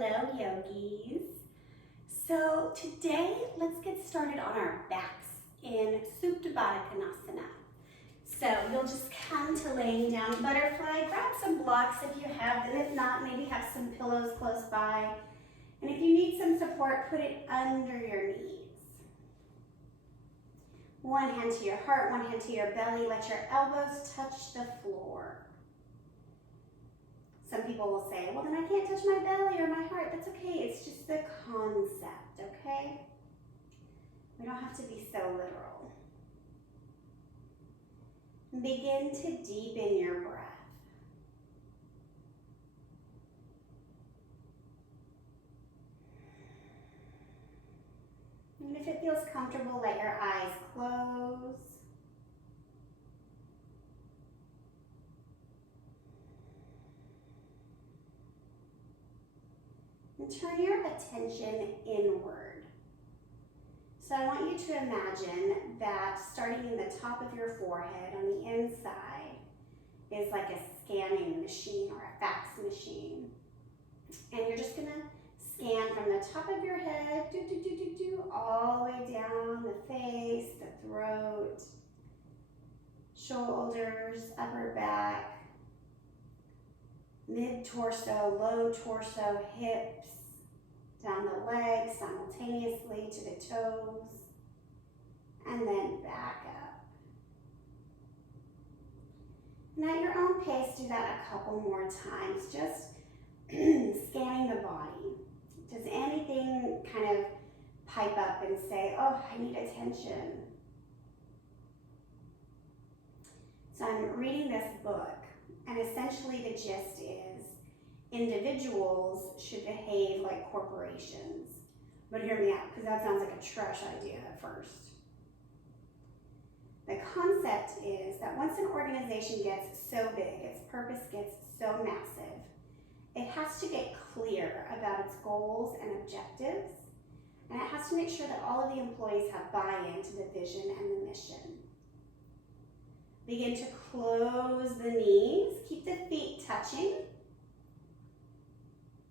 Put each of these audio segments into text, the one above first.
Hello, yogis. So today, let's get started on our backs in Sept. So you'll just come to laying down butterfly, grab some blocks if you have, and if not, maybe have some pillows close by. And if you need some support, put it under your knees. One hand to your heart, one hand to your belly. Let your elbows touch the floor. Some people will say, well, then I can't touch my belly or my heart. That's okay. It's just the concept, okay? We don't have to be so literal. Begin to deepen your breath. And if it feels comfortable, let your eyes close. And turn your attention inward. So I want you to imagine that starting in the top of your forehead on the inside is like a scanning machine or a fax machine. And you're just gonna scan from the top of your head, all the way down the face, the throat, shoulders, upper back, mid-torso, low torso, hips, down the legs simultaneously to the toes, and then back up. And at your own pace, do that a couple more times, just scanning the body. Does anything kind of pipe up and say, oh, I need attention? So I'm reading this book, and essentially the gist is individuals should behave like corporations. But hear me out, because that sounds like a trash idea at first. The concept is that once an organization gets so big, its purpose gets so massive, it has to get clear about its goals and objectives, and it has to make sure that all of the employees have buy-in to the vision and the mission. Begin to close the knees, keep the feet touching,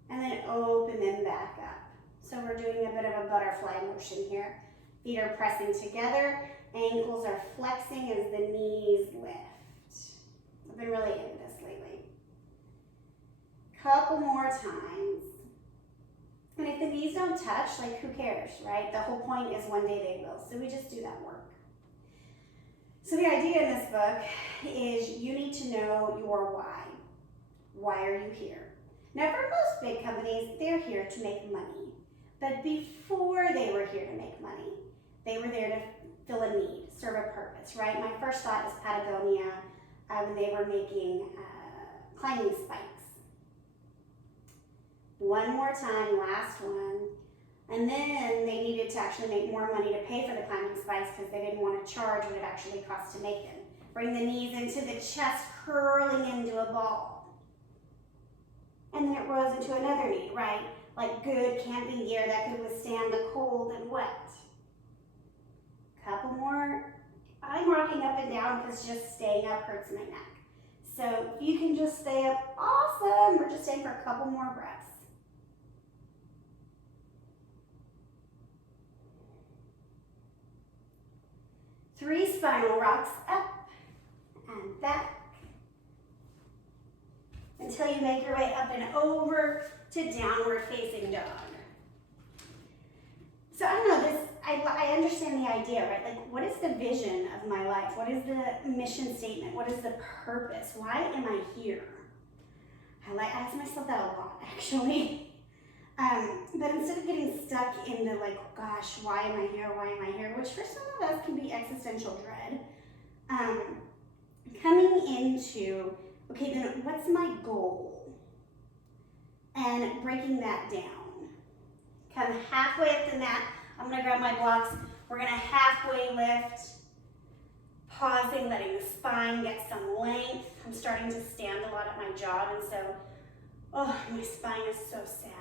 and then open them back up. So we're doing a bit of a butterfly motion here. Feet are pressing together, ankles are flexing as the knees lift. I've been really into this lately. Couple more times. And if the knees don't touch, like who cares, right? The whole point is one day they will. So we just do that work. So the idea in this book is you need to know your why. Why are you here? Now for most big companies, they're here to make money. But before they were here to make money, they were there to fill a need, serve a purpose, right? My first thought is Patagonia when they were making climbing spikes. One more time, last one. And then they needed to actually make more money to pay for the climbing spikes because they didn't want to charge what it actually cost to make them. Bring the knees into the chest, curling into a ball. And then it rose into another need, right? Like good camping gear that could withstand the cold and wet. Couple more. I'm rocking up and down because just staying up hurts my neck. So if you can just stay up, awesome. We're just staying for a couple more breaths. Three spinal rocks up and back until you make your way up and over to downward facing dog. So I don't know, I understand the idea, right? Like, what is the vision of my life? What is the mission statement? What is the purpose? Why am I here? I ask myself that a lot, actually. But instead of getting stuck in the like, gosh, why am I here? Why am I here? Which for some of us can be existential dread. Coming into, okay, then what's my goal? And breaking that down. Come halfway up the mat. I'm gonna grab my blocks. We're gonna halfway lift. Pausing, letting the spine get some length. I'm starting to stand a lot at my job, and so, oh, my spine is so sad.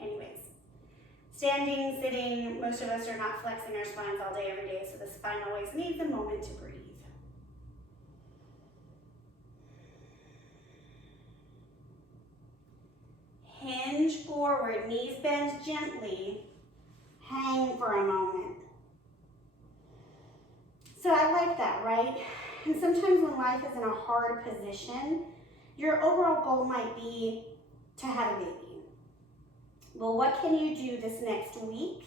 Anyways, standing, sitting, most of us are not flexing our spines all day, every day, so the spine always needs a moment to breathe. hinge forward, knees bend gently, hang for a moment. So I like that, right? And sometimes when life is in a hard position, your overall goal might be to have a baby. Well, what can you do this next week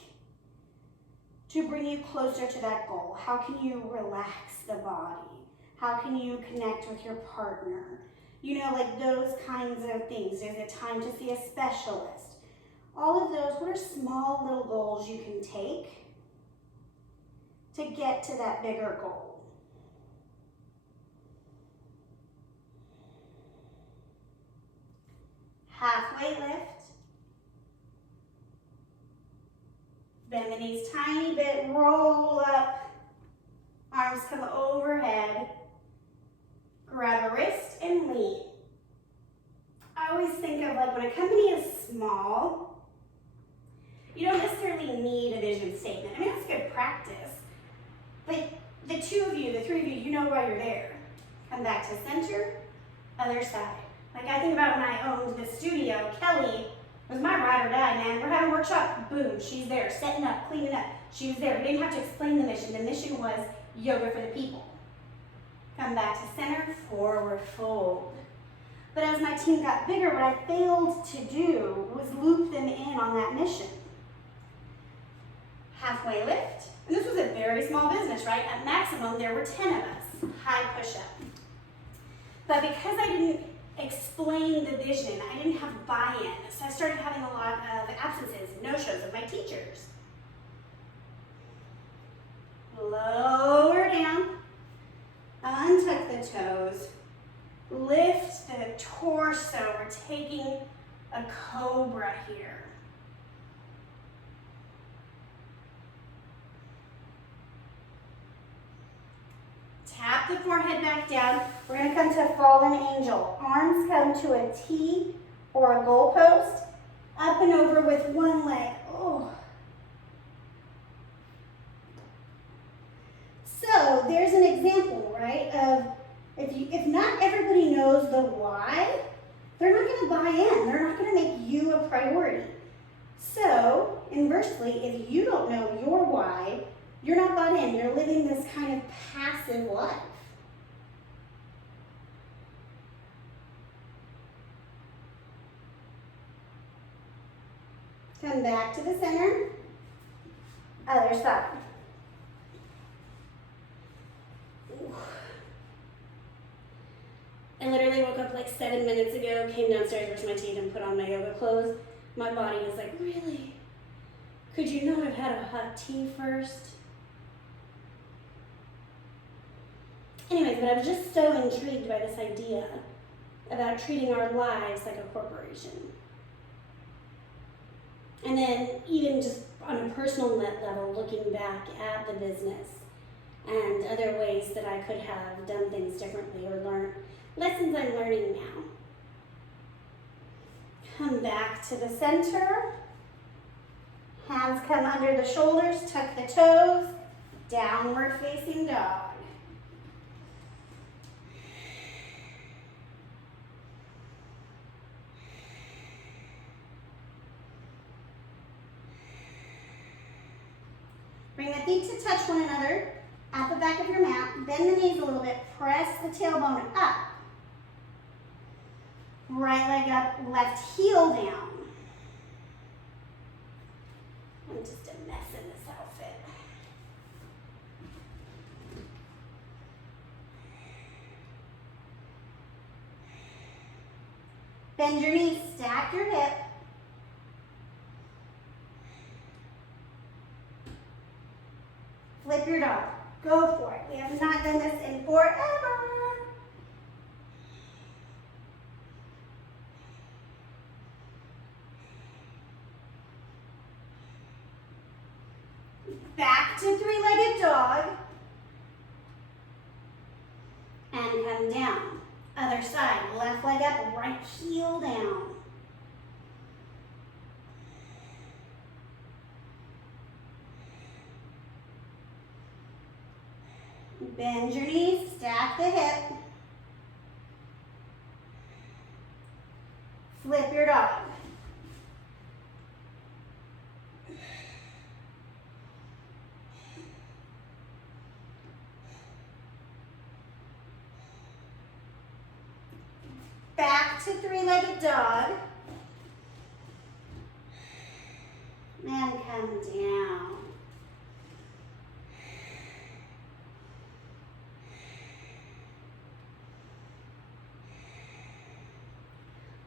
to bring you closer to that goal? How can you relax the body? How can you connect with your partner? You know, like those kinds of things. Is it time to see a specialist? All of those, what are small little goals you can take to get to that bigger goal? Halfway lift. Bend the knees tiny bit, roll up. Arms come overhead. Grab a wrist and lean. I always think of like when a company is small, you don't necessarily need a vision statement. I mean, that's good practice. But the two of you, the three of you, you know why you're there. Come back to center, other side. Like I think about when I owned the studio, Kelly was my ride or die, man. We're having a workshop, boom, she's there, setting up, cleaning up. She was there. We didn't have to explain the mission. The mission was yoga for the people. Come back to center, forward fold. But as my team got bigger, what I failed to do was loop them in on that mission. Halfway lift. And this was a very small business, right? At maximum, there were 10 of us. High push-up. But because I didn't explain the vision, I didn't have buy-in. So I started having a lot of absences, no-shows of my teachers. Lower down. Untuck the toes. Lift the torso. We're taking a cobra here. Tap the forehead back down. We're going to come to fallen angel. Arms come to a T or a goalpost. Up and over with one leg. Oh. So there's an example, right, of if not everybody knows the why, they're not going to buy in. They're not going to make you a priority. So inversely, if you don't know your why, you're not bought in. You're living this kind of passive life. Come back to the center. Other side. Ooh. I literally woke up like 7 minutes ago, came downstairs, brushed my teeth, and put on my yoga clothes. My body was like, really? Could you not have had a hot tea first? Anyways, but I was just so intrigued by this idea about treating our lives like a corporation. And then even just on a personal level, looking back at the business and other ways that I could have done things differently or learned lessons I'm learning now. Come back to the center. Hands come under the shoulders, tuck the toes, downward facing dog. Bring the feet to touch one another at the back of your mat. Bend the knees a little bit. Press the tailbone up. Right leg up, left heel down. I'm just a mess in this outfit. Bend your knees, stack your hip. Flip your dog. Go for it. We have not done this in forever. Back to three-legged dog. And come down. Other side. Left leg up, right heel down. Bend your knees, stack the hip. Flip your dog. back to three-legged dog. And come down.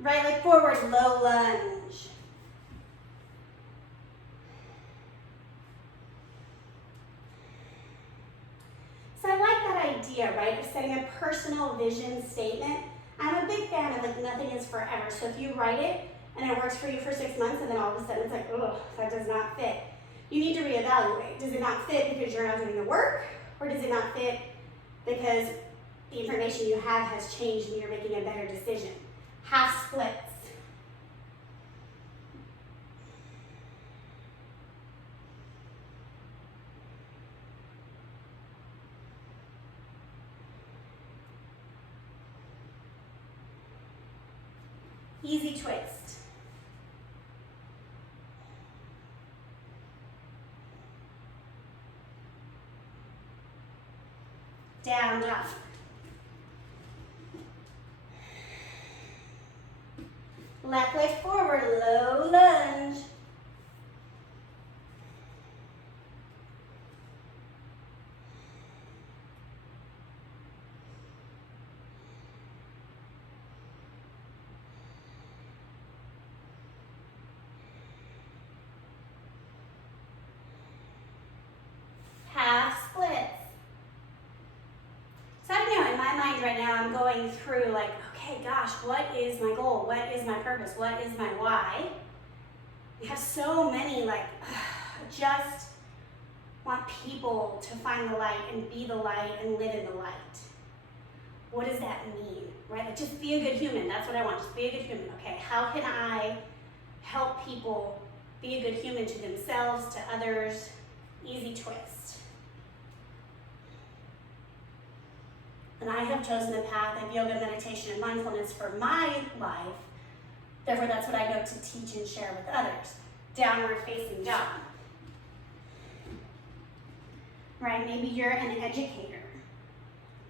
Right leg forward, low lunge. So I like that idea, right, of setting a personal vision statement. I'm a big fan of like nothing is forever. So if you write it and it works for you for 6 months and then all of a sudden it's like, oh, that does not fit. You need to reevaluate. Does it not fit because you're not doing the work, or does it not fit because the information you have has changed and you're making a better decision? Half splits. Easy twist. Down dog. Left leg forward, low lunge. Half splits. So I know in my mind right now I'm going through like, okay, gosh, what is my goal? What is my purpose? What is my why? We have so many like, just want people to find the light and be the light and live in the light. What does that mean, right? Like just be a good human. That's what I want, just be a good human. Okay, how can I help people be a good human to themselves, to others? Easy twist. And I have chosen the path of yoga, meditation, and mindfulness for my life. Therefore, that's what I go to teach and share with others. Downward facing dog. Right? Maybe you're an educator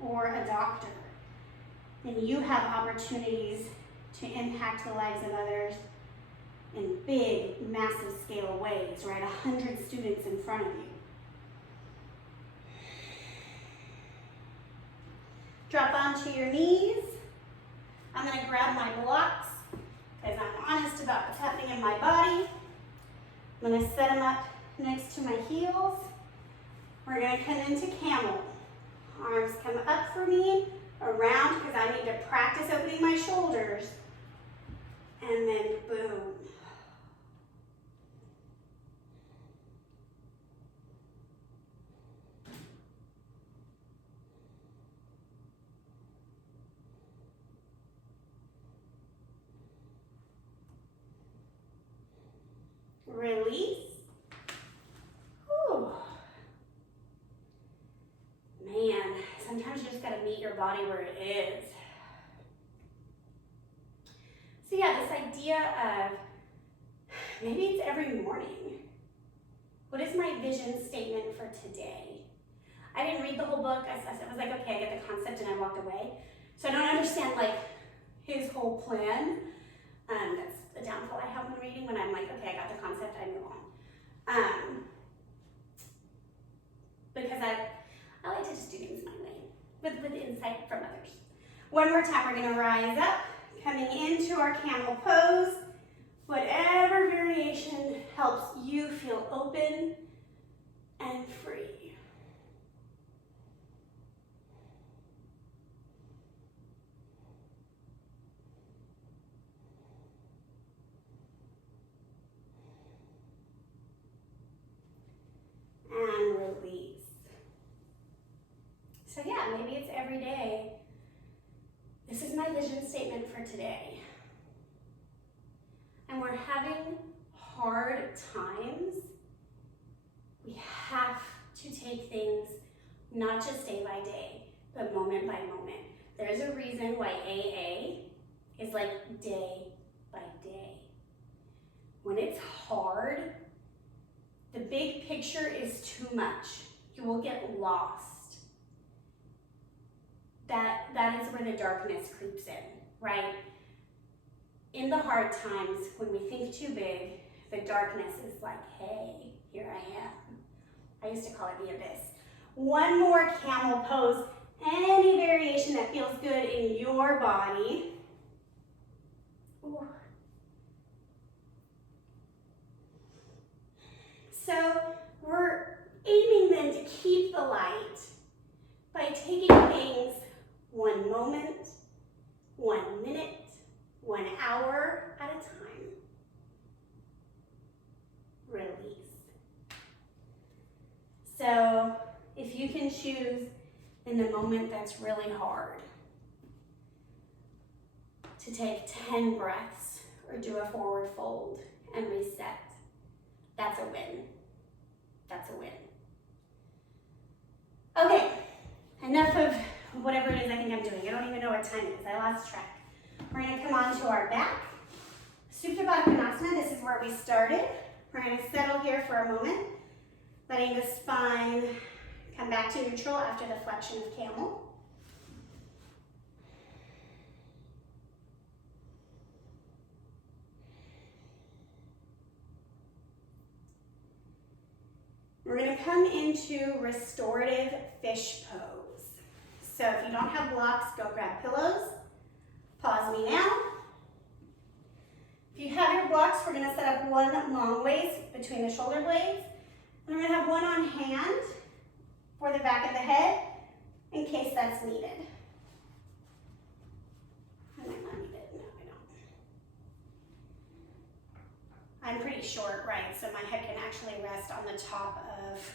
or a doctor, and you have opportunities to impact the lives of others in big, massive scale ways, right? 100 students in front of you. Drop onto your knees. I'm gonna grab my blocks because I'm honest about what's happening in my body. I'm gonna set them up next to my heels. We're gonna come into camel. Arms come up for me, around, because I need to practice opening my shoulders. And then boom. Release. Whew. Man, sometimes you just gotta meet your body where it is. So yeah, this idea of maybe it's every morning. What is my vision statement for today? I didn't read the whole book. I was like, okay, I get the concept, and I walked away. So I don't understand like his whole plan. That's the downfall I have when reading, when I'm like, okay, I got the concept, I move on. Because I like to just do things my way, with insight from others. One more time, we're gonna rise up, coming into our camel pose. Whatever variation helps you feel open and free. And release. So yeah, maybe it's every day. This is my vision statement for today. And we're having hard times. We have to take things not just day by day, but moment by moment. There's a reason why AA is like day by day. When it's hard, the big picture is too much. You will get lost. That is where the darkness creeps in, right? in the hard times, when we think too big, the darkness is like, hey, here I am. I used to call it the abyss. One more camel pose. Any variation that feels good in your body. Ooh. So we're aiming then to keep the light by taking things 1 moment, 1 minute, 1 hour at a time. Release. So if you can choose in the moment that's really hard to take 10 breaths or do a forward fold and reset, that's a win. That's a win. Okay, enough of whatever it is I think I'm doing. I don't even know what time it is. I lost track. We're going to come onto our back. Supta Baddha Konasana, this is where we started. We're going to settle here for a moment, letting the spine come back to neutral after the flexion of camel. We're going to come into restorative fish pose. So if you don't have blocks, go grab pillows. Pause me now. If you have your blocks, we're going to set up one long waist between the shoulder blades. And we're going to have one on hand for the back of the head in case that's needed. I might not need it. No, I don't. I'm pretty short, right? So my head can actually rest on the top of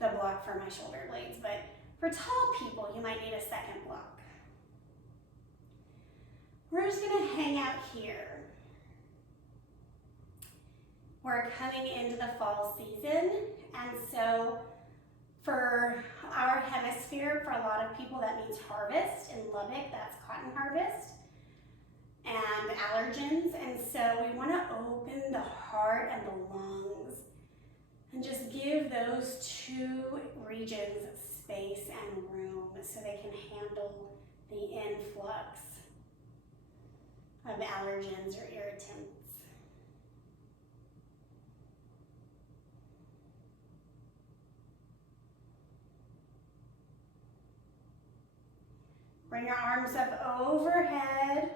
the block for my shoulder blades. But for tall people, you might need a second block. We're just going to hang out here. We're coming into the fall season, and so for our hemisphere, for a lot of people, that means harvest. In Lubbock, that's cotton harvest and allergens. And so we want to open the heart and the lungs and just give those two regions space and room so they can handle the influx of allergens or irritants. Bring your arms up overhead.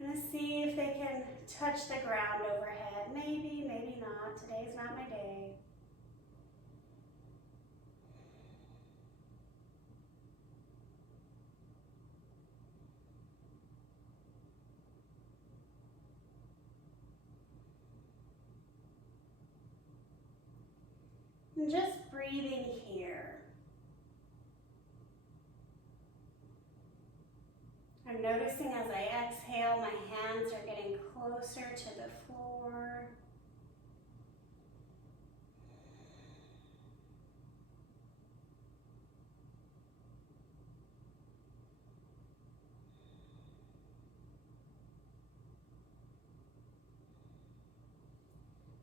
I'm going to see if they can touch the ground overhead. Maybe, maybe not. Today's not my day. And just breathing here. I'm noticing as I exhale, my hands are getting closer to the floor.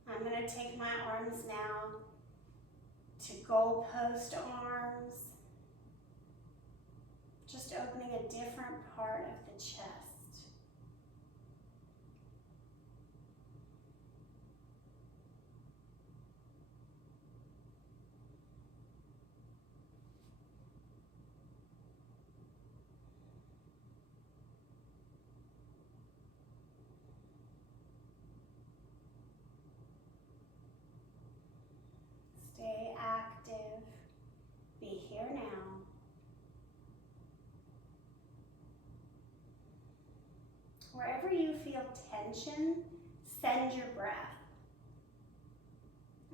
I'm going to take my arms now to goalpost arms. Just opening a different part of the chest. Stay active. Be here now. Wherever you feel tension, send your breath.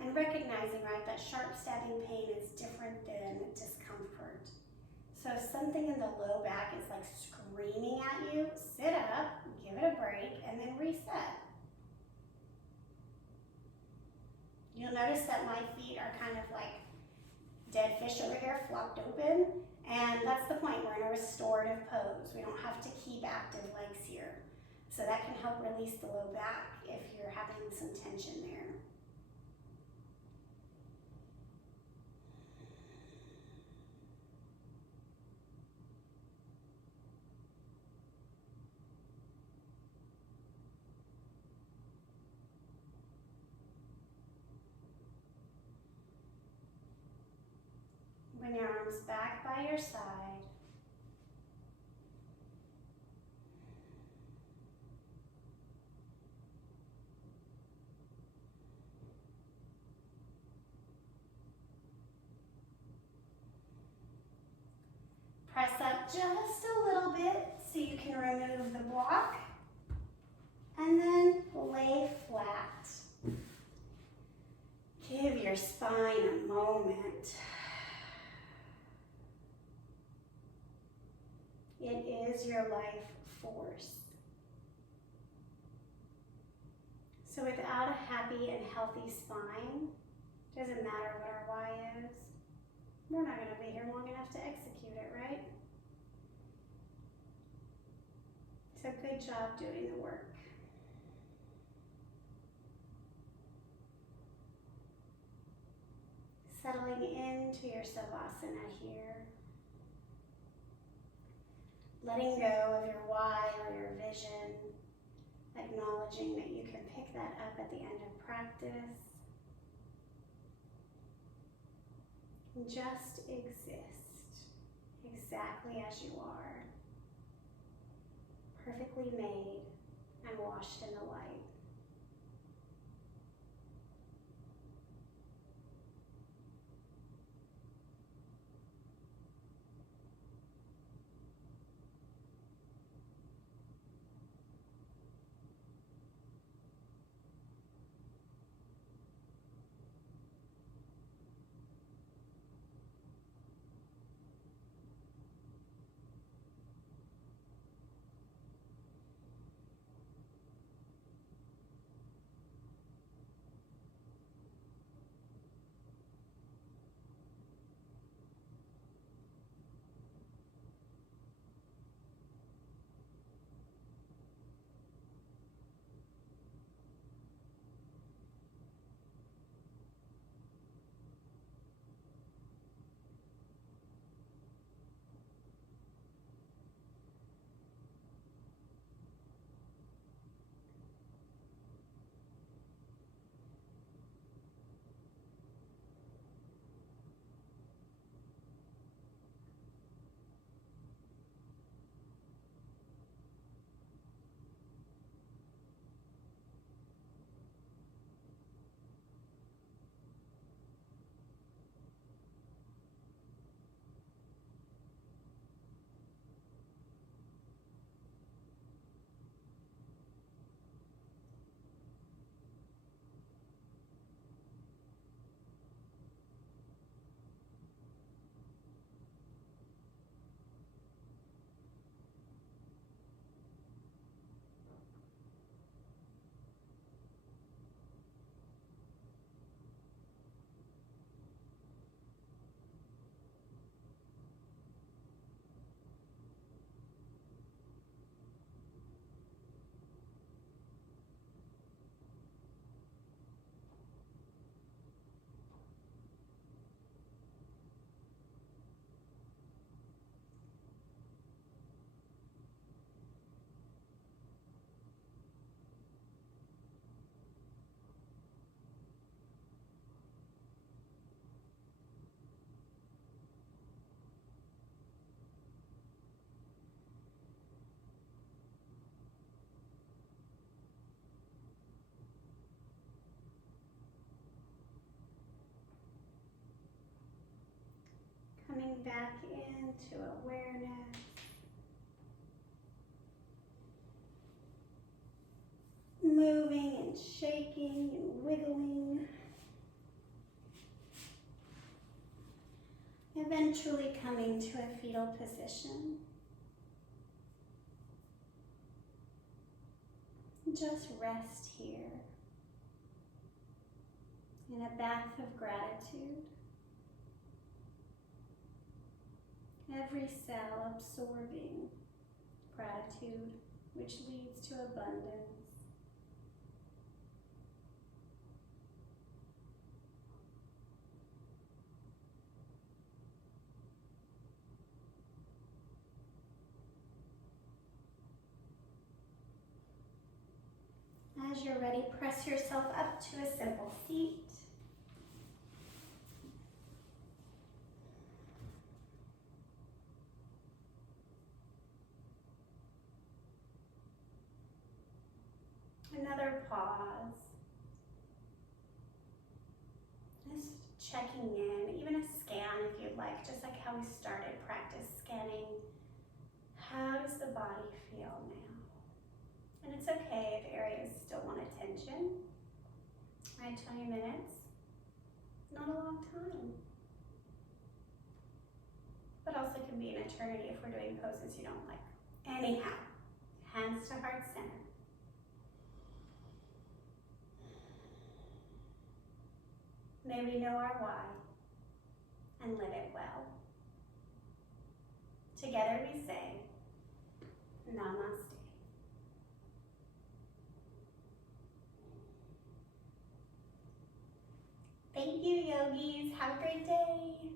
And recognizing, right, that sharp stabbing pain is different than discomfort. So if something in the low back is like screaming at you, sit up, give it a break, and then reset. You'll notice that my feet are kind of like dead fish over here, flopped open. And that's the point. We're in a restorative pose. We don't have to keep active legs here. So that can help release the low back if you're having some tension there. arms back by your side. Press up just a little bit so you can remove the block. And then lay flat. Give your spine a moment. It is your life force. So without a happy and healthy spine, doesn't matter what our why is, we're not going to be here long enough to execute it, right? So good job doing the work. Settling into your Savasana here. Letting go of your why or your vision. Acknowledging that you can pick that up at the end of practice. And just exist exactly as you are. Perfectly made and washed in the light. Coming back into awareness. Moving and shaking and wiggling. Eventually coming to a fetal position. Just rest here in a bath of gratitude. Every cell absorbing gratitude, which leads to abundance. As you're ready, press yourself up to a simple seat. Another pause. Just checking in, even a scan if you'd like, just like how we started, practice scanning. How does the body feel now? And it's okay if areas still want attention. Right, 20 minutes, not a long time. But also can be an eternity if we're doing poses you don't like. Anyhow, hands to heart center. May we know our why and live it well. Together we say, Namaste. Thank you, yogis. Have a great day.